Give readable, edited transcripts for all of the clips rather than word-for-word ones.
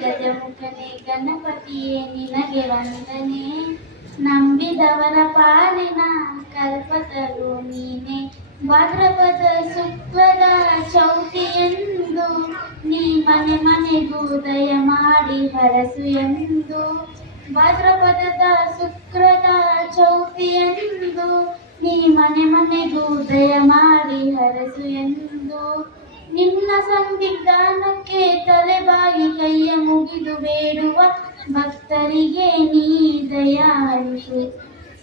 ಗಜಮುಖನೇ ಗಣಪತಿಯೇ ನಿನಗೆ ವಂದನೆ, ನಂಬಿದವರ ಪಾಲಿನ ಕಲ್ಪತರು ನೀನೆ. ಭಾದ್ರಪದ ಶುಕ್ಲದ ಚೌತಿಯೆಂದು ನೀ ಮನೆ ಮನೆಗೂ ದಯ ಮಾಡಿ ಹರಸು ಎಂದು. ಭಾದ್ರಪದದ ಶುಕ್ರದ ಚೌತಿಯೆಂದು ನೀ ಮನೆ ಮನೆಗೂ ದಯ ಮಾಡಿ ಹರಸು ಎಂದು. ನಿನ್ನ ಸಂವಿಧಾನಕ್ಕೆ ತಲೆಬಾಗಿ ಕೈಯ ಮುಗಿದು ಬೇಡುವ ಭಕ್ತರಿಗೆ ನೀ ದಯ ಹರಿಸು.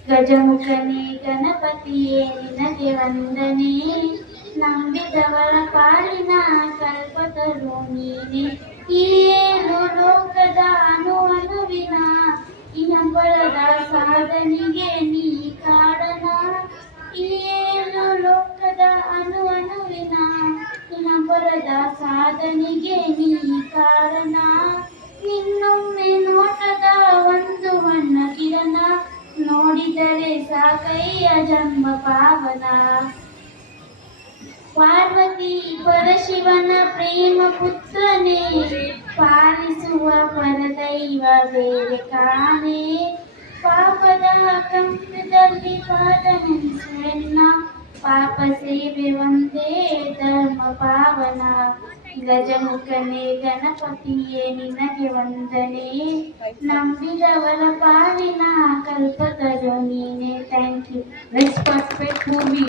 ಗಜಮುಖನೇ ಗಣಪತಿಯೇ ನಿನಗೆ ವಂದನೆ, ನಂಬಿದವರ ಪಾಲಿನ ಕಲ್ಪತರು ನೀನೆ. ಈ ಏಳು ಲೋಕದ ಅಣುವಿನ ಇಹಪರದ ಸಾಧನೆಗೆ ನೀ ಕಾರಣ. ಈ ಏಳು ಲೋಕದ ಅಣುವಿನ ಇಹಪರದ ಸಾಧನೆಗೆ ನೀ ಕಾರಣ. ನಿನ್ನೊಮ್ಮೆ ನೋಟದ ಒಂದು ಬಣ್ಣ ಕಿರಣ ನೋಡಿದರೆ ಸಾಕಯ್ಯ ಜನ್ಮ ಪಾವನ. ಪಾರ್ವತಿ ಪರಶಿವನ ಪ್ರೇಮ ಪುತ್ರನೇ, ಪಾಲಿಸುವ ಪರದೈವ ಬೇರೆ ಕಾಣೆ. ಪಾಪದ ಕಂಕದಲ್ಲಿ ಪಾದ ನೆನೆಸುವೆನ್ನ, ಪಾಪ ಸೇವೆ ಒಂದೇ ಧರ್ಮ ಪಾವನ. ಗಜಮುಖನೇ ಗಣಪತಿಯೇ ನಿನಗೆ ವಂದನೆ, ನಂಬಿದವರ ಪಾಲಿನ ಕಲ್ಪತರು ನೀನೆ. Thank you. Next participate Purvi.